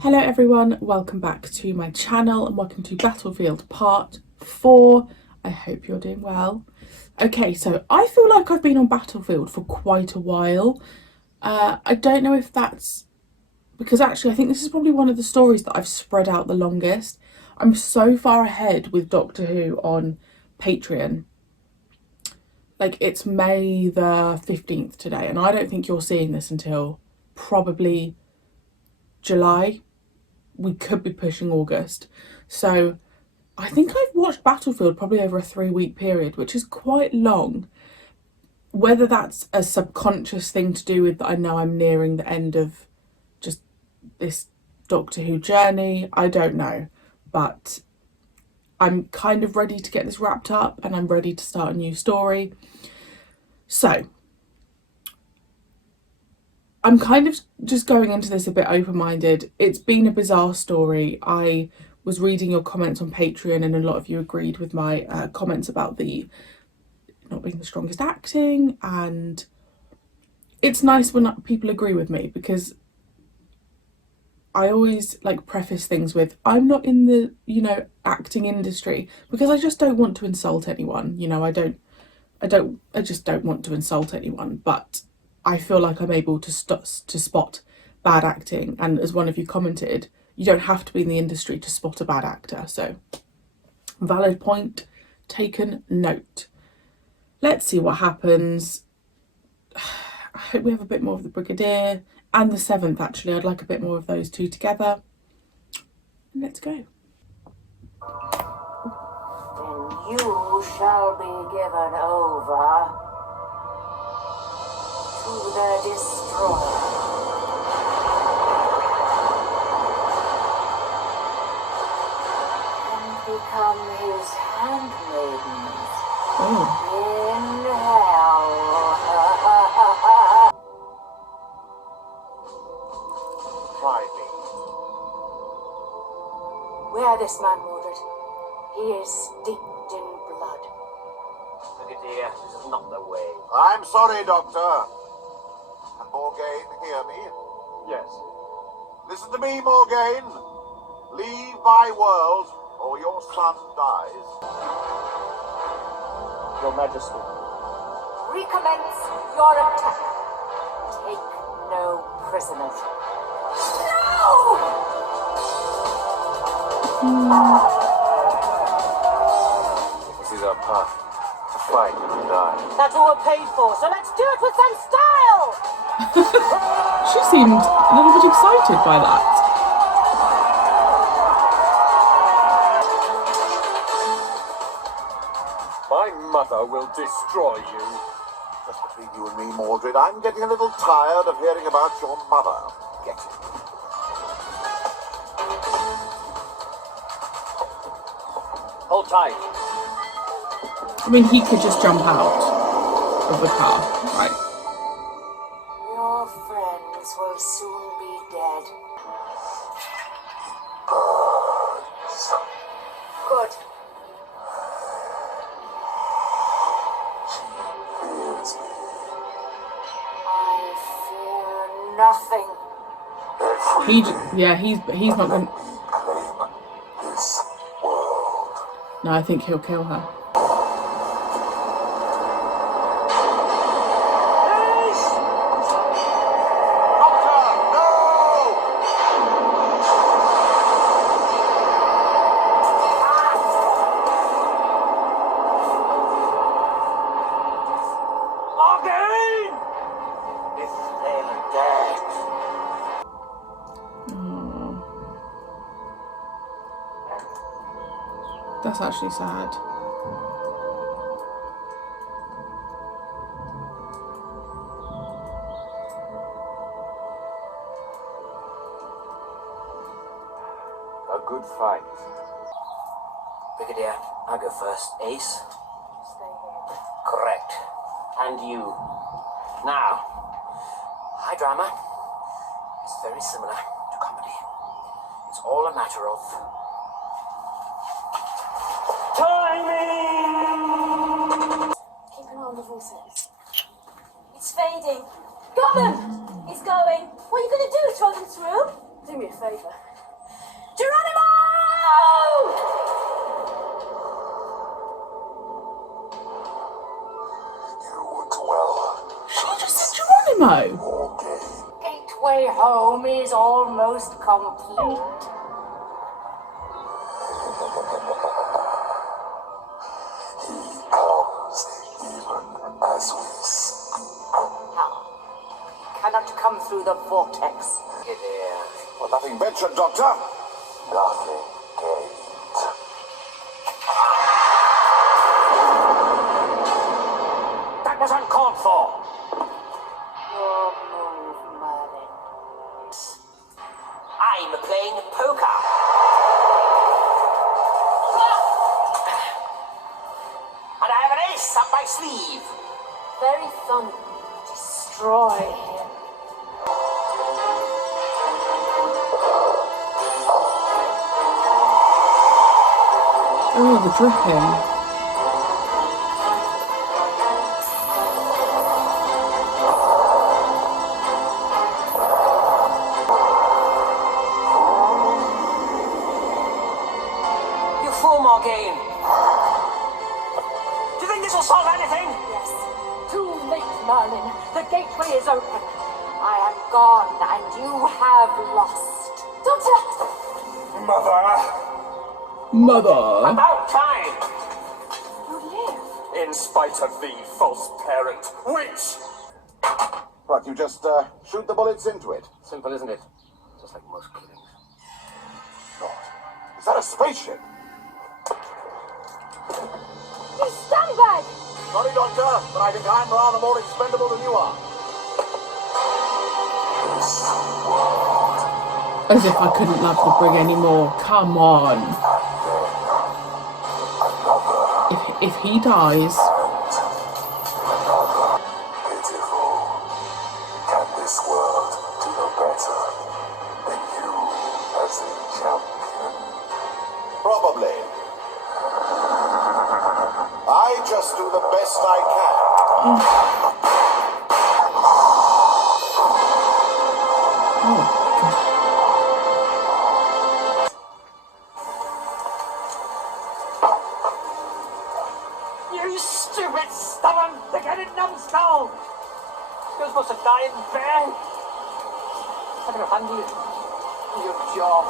Hello everyone, welcome back to my channel and welcome to Battlefield Part 4. I hope you're doing well. Okay, so I feel like I've been on Battlefield for quite a while. I don't know if that's because actually I think this is probably one of the stories that I've spread out the longest. I'm so far ahead with Doctor Who on Patreon. Like, it's May the 15th today and I don't think you're seeing this until probably July. We could be pushing August. So I think I've watched Battlefield probably over a 3-week period, which is quite long. Whether that's a subconscious thing to do with that I know I'm nearing the end of just this Doctor Who journey, I don't know. But I'm kind of ready to get this wrapped up and I'm ready to start a new story. So I'm kind of just going into this a bit open-minded. It's been a bizarre story. I was reading your comments on Patreon and a lot of you agreed with my comments about the not being the strongest acting, and it's nice when people agree with me because I always like preface things with I'm not in the acting industry because I just don't want to insult anyone. I just don't want to insult anyone, but I feel like I'm able to spot bad acting, and as one of you commented, you don't have to be in the industry to spot a bad actor. So, valid point, taken note. Let's see what happens. I hope we have a bit more of the Brigadier and the 7th, actually. I'd like a bit more of those two together. Let's go. Then you shall be given over to the destroyer. And become his handmaidens in hell. Try me. Wear this man, Mordred. He is steeped in blood. Brigadier, this is not the way. I'm sorry, Doctor. And Morgaine, hear me? Yes. Listen to me, Morgaine. Leave my world, or your son dies. Your Majesty. Recommence your attack. Take no prisoners. No! This is our path. To fight and die. That's all we're paid for, so let's do it with some style! She seemed a little bit excited by that. My mother will destroy you. Just between you and me, Mordred, I'm getting a little tired of hearing about your mother. Get it? Hold tight. I mean, he could just jump out of the car, right? Your friends will soon be dead. Good. I fear nothing. He's not going. No, I think he'll kill her. That's actually sad. A good fight. Brigadier, I'll go first. Ace? Stay here. Correct. And you. Now, high drama is very similar to comedy. It's all a matter of timing! Keep an eye on the horses. It's fading. Got them! It's going. What are you going to do? Throw them through? Do me a favour. Geronimo! You would well. She just said Geronimo. Gateway home is almost complete. He comes even as we speak. How? Cannot come through the vortex. Get there. Well, nothing ventured, Doctor. Nothing gained. That was uncalled for. Your move, Merlin. I'm playing poker. And I have an ace up my sleeve. Very fun. Destroy him. Oh, the dripping. You fool, Morgaine. Do you think this will solve anything? Yes. Too late, Merlin. The gateway is open. I am gone, and you have lost. Doctor! Mother! Mother. About time. You live. In spite of thee, false parent, witch! What, you just shoot the bullets into it? Simple, isn't it? Just like most killings. God. Is that a spaceship? You scumbag! Sorry, Doctor, but I think I'm rather more expendable than you are. As if I couldn't love the brig anymore. Come on. If he dies. Pitiful. Can this world do no better than you as a champion? Probably. I just do the best I can. You stupid, stubborn, thick-headed numbskull! You're supposed to die in bed. I'm gonna hand you your jaw.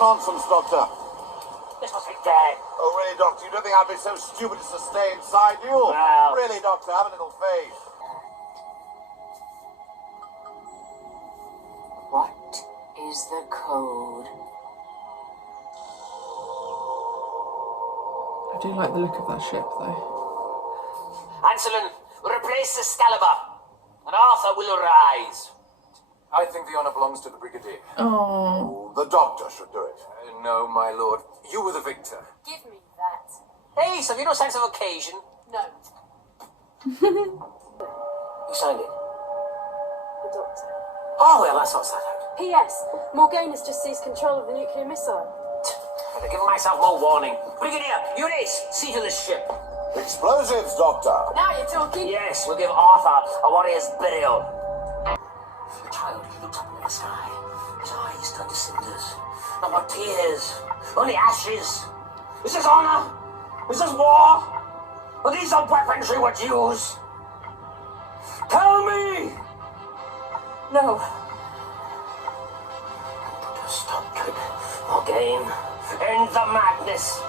Nonsense, Doctor. This must be dead. Oh, really, Doctor? You don't think I'd be so stupid as to stay inside you? Well. Really, Doctor, have a little faith. What is the code? I do like the look of that ship though. Anselin, replace Excalibur, and Arthur will rise. I think the honor belongs to the Brigadier. Oh. The Doctor should do it. No, my lord. You were the victor. Give me that. Hey, so have you no sense of occasion? No. You signed it. The doctor. Oh, well, that sorts that out. P.S. Morgaine has just seized control of the nuclear missile. I've given myself more warning. Brigadier, Eunice, see to this ship. Explosives, Doctor. Now you're talking. Yes, we'll give Arthur a warrior's burial. The child looked up into the sky. His eyes turned to cinders. No more tears, only ashes. Is this honor? Is this war? Are these the weapons we would use? Tell me! No. Put a stop to it, Morgaine. End the madness.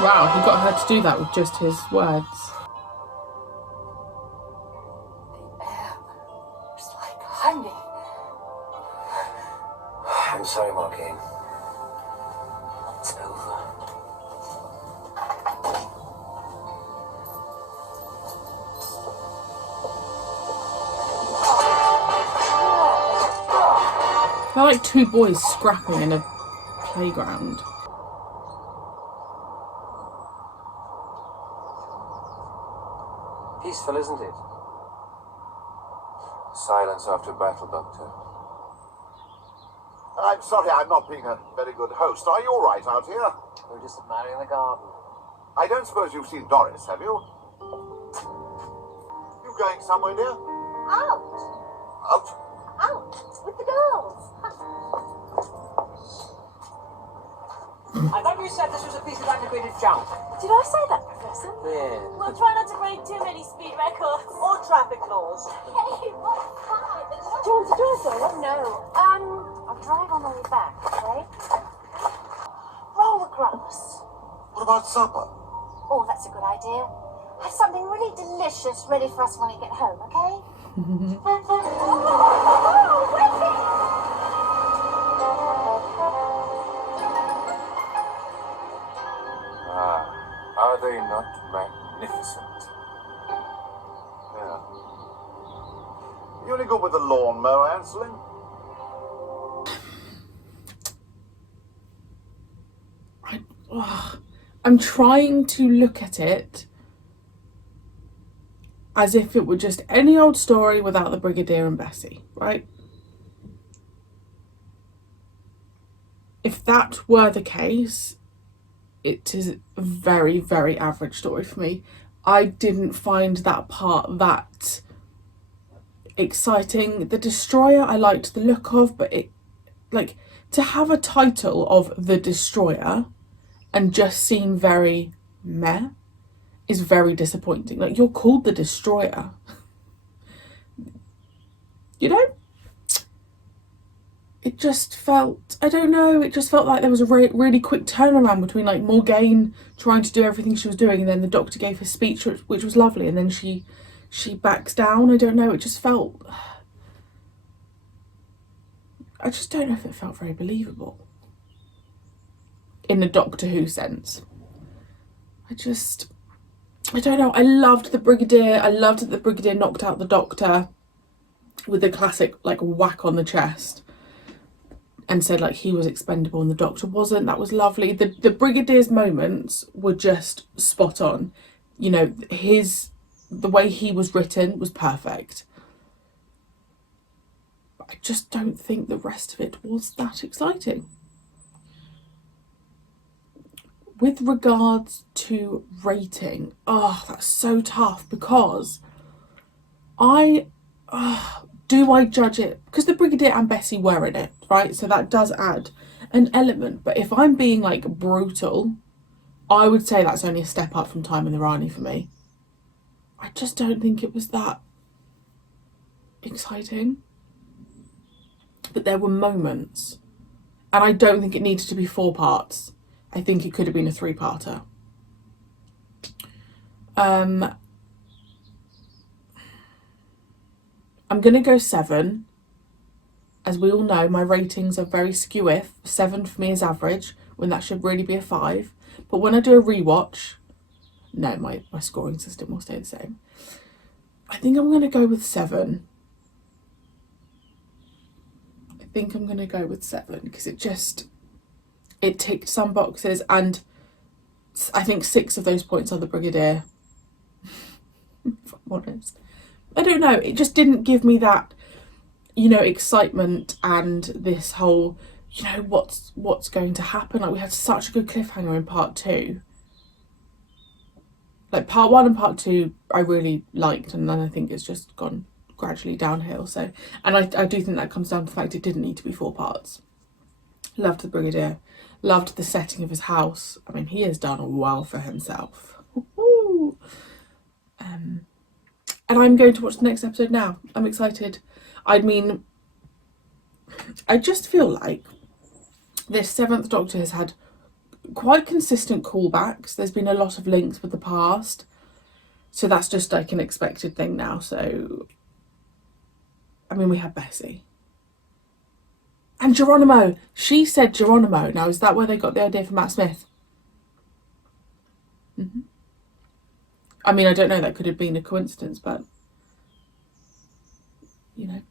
Wow, he got her to do that with just his words. The air was like honey. I'm sorry, Morgaine. It's over. They're like two boys scrapping in a playground. Peaceful, isn't it? Silence after battle, Doctor. I'm sorry I'm not being a very good host. Are you all right out here? We're just marrying the garden. I don't suppose you've seen Doris, have you? You going somewhere, dear? Out. Out? with the girls. I thought you said this was a piece of antiquated junk. Did I say that, Professor? Yeah. Well, try not to break too many speed records. Or traffic laws. Hey, what's that? Do you want to drive though? No. I'll drive on the way back, okay? Roll across. What about supper? Oh, that's a good idea. Have something really delicious ready for us when we get home, okay? Are they not magnificent? Yeah. You only go with the lawnmower, Anselin? I'm trying to look at it as if it were just any old story without the Brigadier and Bessie, right? If that were the case, it is a very, very average story for me. I didn't find that part that exciting. The Destroyer I liked the look of, but it, like, to have a title of The Destroyer and just seem very meh is very disappointing. Like, you're called The Destroyer. You know? It just felt, I don't know, it just felt like there was a really quick turnaround between like Morgaine trying to do everything she was doing and then the Doctor gave her speech, which was lovely, and then she backs down. I don't know, it just felt, I just don't know if it felt very believable in the Doctor Who sense. I don't know. I loved the Brigadier. I loved that the Brigadier knocked out the Doctor with the classic like whack on the chest and said like he was expendable and the Doctor wasn't. That was lovely. The Brigadier's moments were just spot on. You know, the way he was written was perfect. But I just don't think the rest of it was that exciting. With regards to rating, that's so tough because do I judge it? Because the Brigadier and Bessie were in it, right? So that does add an element. But if I'm being like brutal, I would say that's only a step up from Time in the Rani for me. I just don't think it was that exciting. But there were moments. And I don't think it needed to be 4 parts. I think it could have been a 3-parter. I'm going to go 7. As we all know, my ratings are very skew-if. 7 for me is average, when that should really be a 5. But when I do a rewatch, no, my scoring system will stay the same. I think I'm going to go with 7. I think I'm going to go with 7 because it ticked some boxes, and I think 6 of those points are the Brigadier. If I'm honest. I don't know, it just didn't give me that, you know, excitement and this whole, you know, what's going to happen. Like, we had such a good cliffhanger in part 2. Like, part 1 and part 2 I really liked, and then I think it's just gone gradually downhill. So, and I do think that comes down to the fact it didn't need to be 4 parts. Loved the Brigadier. Loved the setting of his house. I mean, he has done well for himself. And I'm going to watch the next episode now. I'm excited. I mean, I just feel like this 7th Doctor has had quite consistent callbacks. There's been a lot of links with the past. So that's just like an expected thing now. So, I mean, we had Bessie. And Geronimo. She said Geronimo. Now, is that where they got the idea for Matt Smith? Mm-hmm. I mean, I don't know. That could have been a coincidence, but, you know,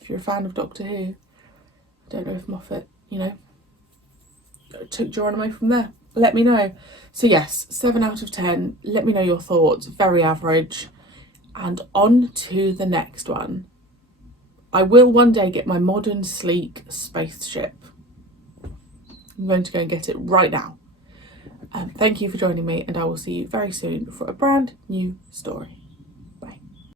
if you're a fan of Doctor Who, I don't know if Moffat, you know, took Geronimo from there. Let me know. So yes, 7 out of 10. Let me know your thoughts. Very average. And on to the next one. I will one day get my modern, sleek spaceship. I'm going to go and get it right now. Thank you for joining me, and I will see you very soon for a brand new story.